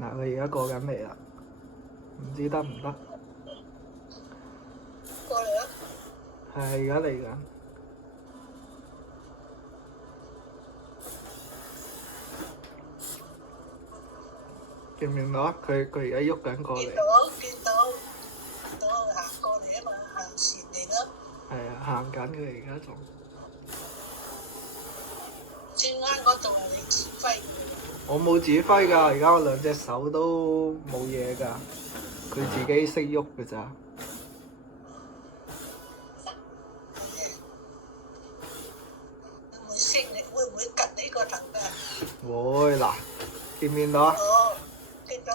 嗱，佢而家過緊嚟啦，唔知得唔得？過嚟啊！係而家嚟緊，見唔見到啊？佢而家喐緊過嚟。見到佢行過嚟啊嘛，行前嚟咯。係啊，行緊佢而家仲。轉彎嗰度係你指揮佢。我冇指揮㗎，而家我兩隻手都冇嘢㗎，佢自己識喐㗎咋。會升你，會唔會趌你個頭㗎？會嗱，見唔見到啊？哦，見到。